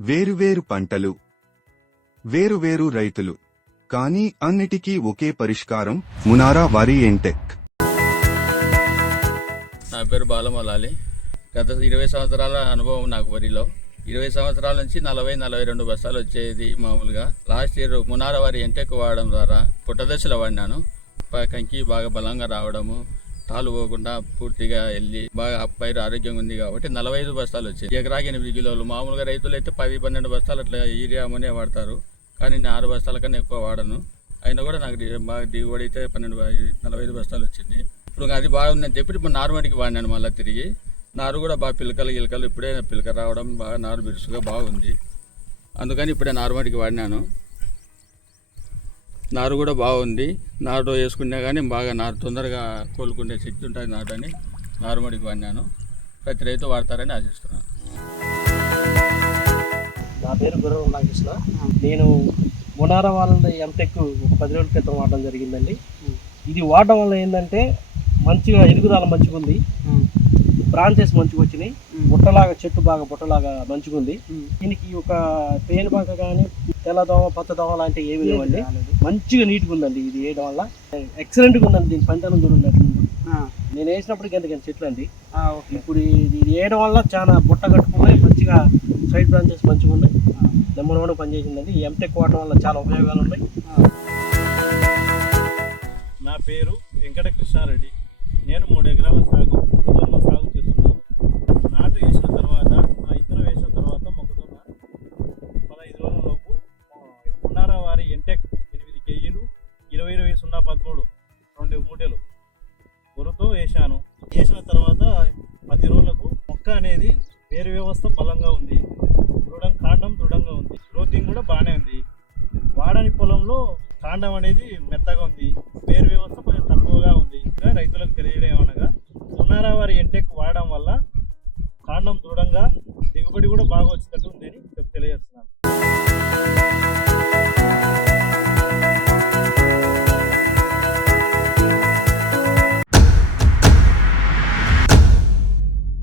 వేరువేరు పంటలు వేరువేరు రైతులు. కానీ అన్నిటికీ ఒకే పరిష్కారం మునారా వరి ఎంటెక్. నా పేరు బాలమలాలి గత ఇరవై సంవత్సరాల అనుభవం నాకు వరిలో. ఇరవై సంవత్సరాల నుంచి నలభై నలభై రెండు బస్తాలు వచ్చేది మామూలుగా. లాస్ట్ ఇయర్ మునారా వరి ఎంటెక్ వాడడం ద్వారా పుట్టదశలో వాడినాను. ప- కంకి బాగా బలంగా రావడము తాలు పోకుండా పూర్తిగా వెళ్ళి బాగా పైరు ఆరోగ్యంగా ఉంది కాబట్టి నలభై ఐదు బస్తాలు వచ్చాయి. ఎకరాకి ఎనిమిది కిలోలు. మామూలుగా రైతులు అయితే పది పన్నెండు బస్తాలు అట్లా యూరియా అమ్మనే వాడతారు. కానీ నేను ఆరు బస్తాల కన్నా ఎక్కువ వాడను. అయినా కూడా నాకు బాగా దిగుబడి అయితే పన్నెండు నలభై ఐదు బస్తాలు వచ్చింది. ఇప్పుడు అది బాగుందని చెప్పి ఇప్పుడు నార్మల్కి వాడినాను మళ్ళీ తిరిగి. నారు కూడా బాగా పిలకలు గిలకలు ఇప్పుడే పిలక రావడం బాగా నారు బిరుసుగా బాగుంది. అందుకని ఇప్పుడే నార్మల్కి వాడినాను. నారు కూడా బాగుంది. నారు వేసుకున్నా కానీ బాగా నారు తొందరగా కోలుకునే శక్తి ఉంటుంది నాటు అని నారుమడికి వాడినాను. ప్రతి రైతు వాడతారని ఆశిస్తున్నాను. నా పేరు గుర్రం నాగకృష్ణ నేను మునార వాళ్ళ ఎంటెక్ ఒక పది రోజుల క్రితం వాడడం జరిగిందండి. ఇది వాడడం వల్ల ఏంటంటే మంచిగా ఎదుగుదల మంచిగా ఉంది బ్రాంచెస్ మంచిగా వచ్చినాయి. బుట్టలాగా చెట్టు బాగా బుట్టలాగా మంచిగా ఉంది దీనికి ఒక పేను బంక కానీ తెల్లదోమ పచ్చదోమ లాంటివి ఏమి లేవండి. మంచిగా నీట్గా ఉందండి ఇది వేయడం వల్ల. ఎక్సలెంట్గా ఉందండి దీని అట్లా ఉందో. నేను వేసినప్పుడు గంట గంట చెట్లు అండి. ఇప్పుడు ఇది వేయడం వల్ల చాలా బుట్ట కట్టుకున్నాయి. మంచిగా సైడ్ బ్రాంచెస్ మంచిగా ఉన్నాయి నెంబర్ వన్ పనిచేసిందండి. ఈ ఎంటెక్ వాడడం వల్ల చాలా ఉపయోగాలు ఉన్నాయి. నా పేరు వెంకట కృష్ణారెడ్డి నేను మూడు ఎకరాల సాగు సున్నా పదమూడు. రెండు మూటలు. గురుతో వేశాను. వేసిన తర్వాత పది రోజులకు మొక్క అనేది వేరు వ్యవస్థ బలంగా ఉంది. దృఢం కాండం దృఢంగా ఉంది. గ్రోతింగ్ కూడా బాగానే ఉంది. వాడని పొలంలో కాండం అనేది మెత్తగా ఉంది. వేరు వ్యవస్థ కొంచెం తక్కువగా ఉంది. ఇంకా రైతులకు తెలియడం ఏమనగా సున్నారా వారి ఎంటెక్ వాడడం వల్ల కాండం దృఢంగా దిగుబడి కూడా బాగా వచ్చేటట్టు